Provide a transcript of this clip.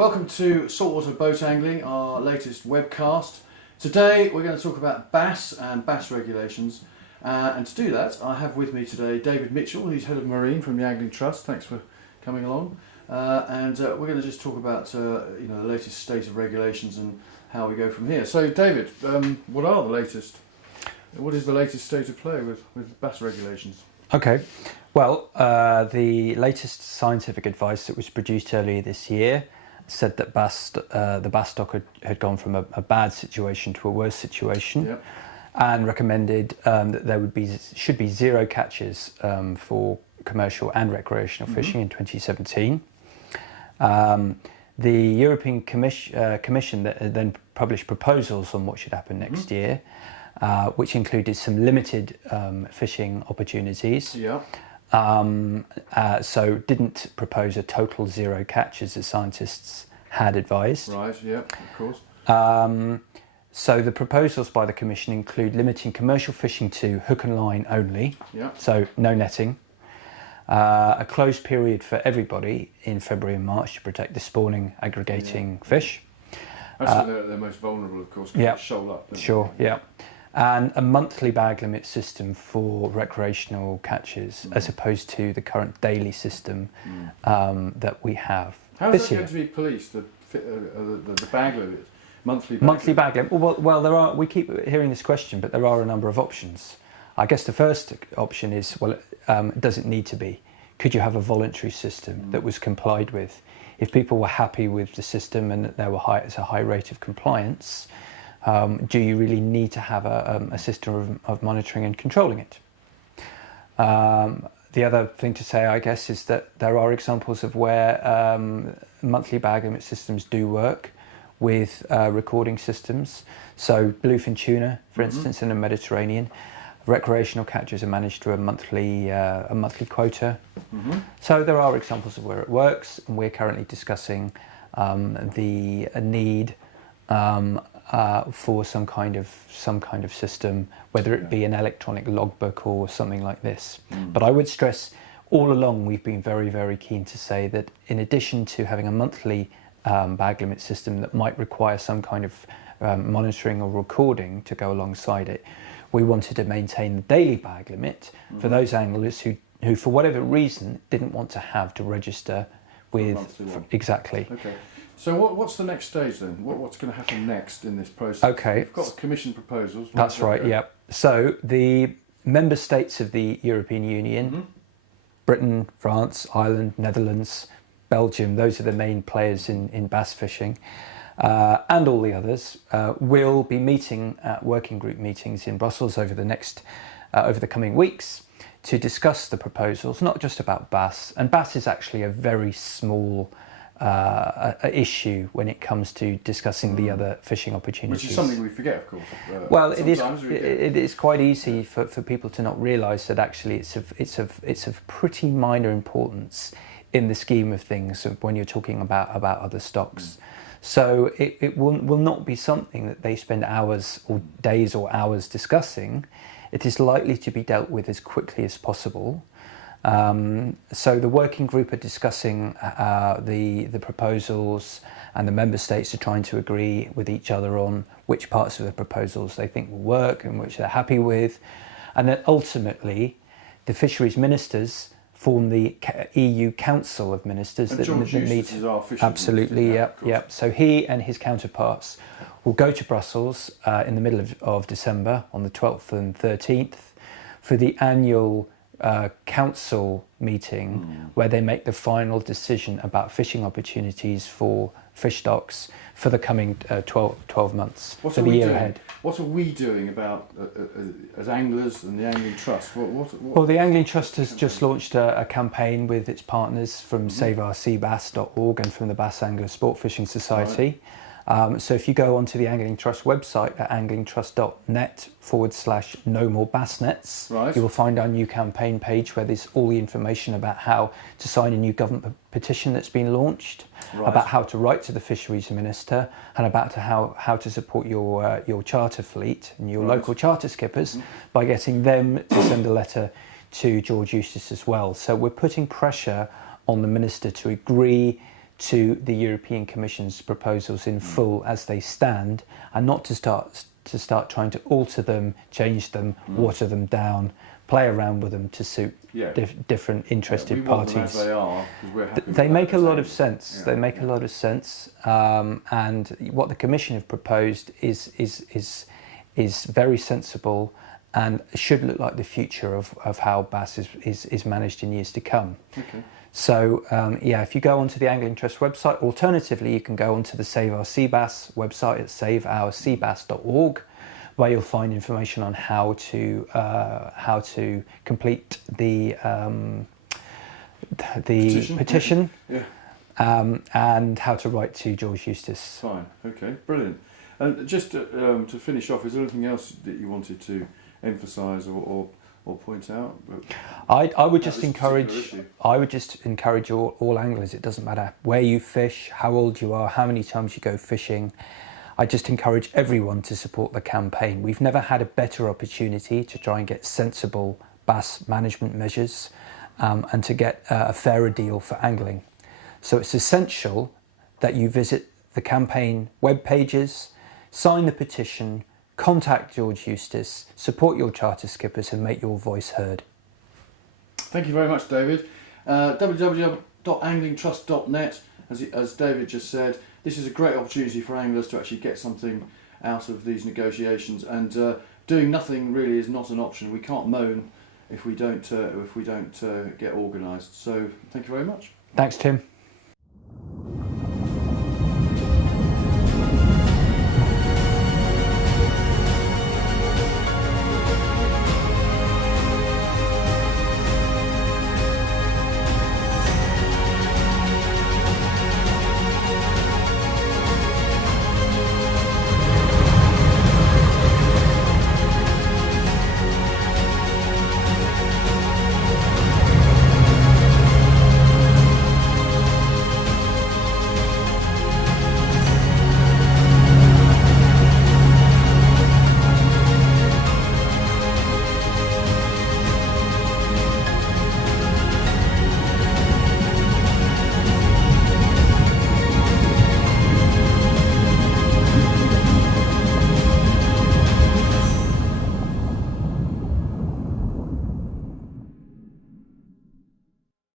Welcome to Saltwater Boat Angling, our latest webcast. Today we're going to talk about bass and bass regulations, and to do that I have with me today David Mitchell, who's Head of Marine from the Angling Trust. Thanks for coming along. And we're going to just talk about the latest state of regulations and how we go from here. So David, what is the latest state of play with bass regulations? Okay, well, the latest scientific advice that was produced earlier this year said that the bass stock had gone from a bad situation to a worse situation. Yep. And recommended that there should be zero catches for commercial and recreational fishing in 2017. The European Commission then published proposals on what should happen next year, which included some limited fishing opportunities. Yeah. So didn't propose a total zero catch as the scientists had advised. Right, yeah, of course. So the proposals by the Commission include limiting commercial fishing to hook and line only, yeah. So no netting, a closed period for everybody in February and March to protect the spawning, aggregating fish. Actually, they're most vulnerable, of course, because they shoal up. Sure, yeah. And a monthly bag limit system for recreational catches, as opposed to the current daily system that we have. How is that going to be policed, the bag limit? Monthly bag limit? Well, we keep hearing this question, but there are a number of options. I guess the first option is, does it need to be? Could you have a voluntary system that was complied with? If people were happy with the system and that there was a high rate of compliance, do you really need to have a system of monitoring and controlling it? The other thing to say, I guess, is that there are examples of where monthly bag limit systems do work with recording systems. So bluefin tuna, for instance, in the Mediterranean, recreational catches are managed through a monthly quota. So there are examples of where it works, and we're currently discussing the need for some kind of system, whether it be an electronic logbook or something like this. But I would stress, all along we've been very, very keen to say that in addition to having a monthly bag limit system that might require some kind of monitoring or recording to go alongside it, we wanted to maintain the daily bag limit for those anglers who for whatever reason didn't want to have to register with exactly. Okay. So what's the next stage then? What's going to happen next in this process? Okay. You've got Commission proposals. That's right, yeah. So the member states of the European Union, Britain, France, Ireland, Netherlands, Belgium, those are the main players in bass fishing, and all the others will be meeting at working group meetings in Brussels over the coming weeks to discuss the proposals, not just about bass. And bass is actually a very small issue when it comes to discussing the other fishing opportunities. Which is something we forget, of course. Well, it is quite easy for people to not realise that actually it's of pretty minor importance in the scheme of things when you're talking about other stocks. So it will not be something that they spend hours or days or hours discussing. It is likely to be dealt with as quickly as possible. So the working group are discussing the proposals, and the member states are trying to agree with each other on which parts of the proposals they think will work and which they're happy with. And then ultimately, the fisheries ministers form the EU Council of Ministers that meet. Is our absolutely, yeah. So he and his counterparts will go to Brussels in the middle of December on the 12th and 13th for the annual council meeting where they make the final decision about fishing opportunities for fish stocks for the coming 12 months, for the year ahead. What are we doing about, as anglers and the Angling Trust? Well, the Angling Trust has just launched a campaign with its partners from saveourseabass.org and from the Bass Angler Sport Fishing Society. So if you go onto the Angling Trust website at anglingtrust.net/no-more-bass-nets, you will find our new campaign page where there's all the information about how to sign a new government petition that's been launched, about how to write to the fisheries minister, and about how to support your charter fleet and your local charter skippers by getting them to send a letter to George Eustace as well. So we're putting pressure on the minister to agree to the European Commission's proposals in full as they stand, and not to start trying to alter them, change them, water them down, play around with them to suit different interested parties. Want them as they are, 'cause we're happy They with make that a lot as of sense. yeah, They make a lot of sense, and what the Commission have proposed is very sensible and should look like the future of how bass is managed in years to come. Okay. So if you go onto the Angling Trust website, alternatively you can go onto the Save Our Sea Bass website at saveourseabass.org, where you'll find information on how to complete the petition Yeah. and how to write to George Eustace. Fine. Okay. Brilliant. And just to finish off, is there anything else that you wanted to emphasise or point out? I would just encourage all anglers. It doesn't matter where you fish, how old you are, how many times you go fishing. I just encourage everyone to support the campaign. We've never had a better opportunity to try and get sensible bass management measures and to get a fairer deal for angling. So it's essential that you visit the campaign web pages, sign the petition, contact George Eustace, support your charter skippers and make your voice heard. Thank you very much, David. www.anglingtrust.net, as David just said, this is a great opportunity for anglers to actually get something out of these negotiations, and doing nothing really is not an option. We can't moan if we don't get organised. So thank you very much. Thanks, Tim.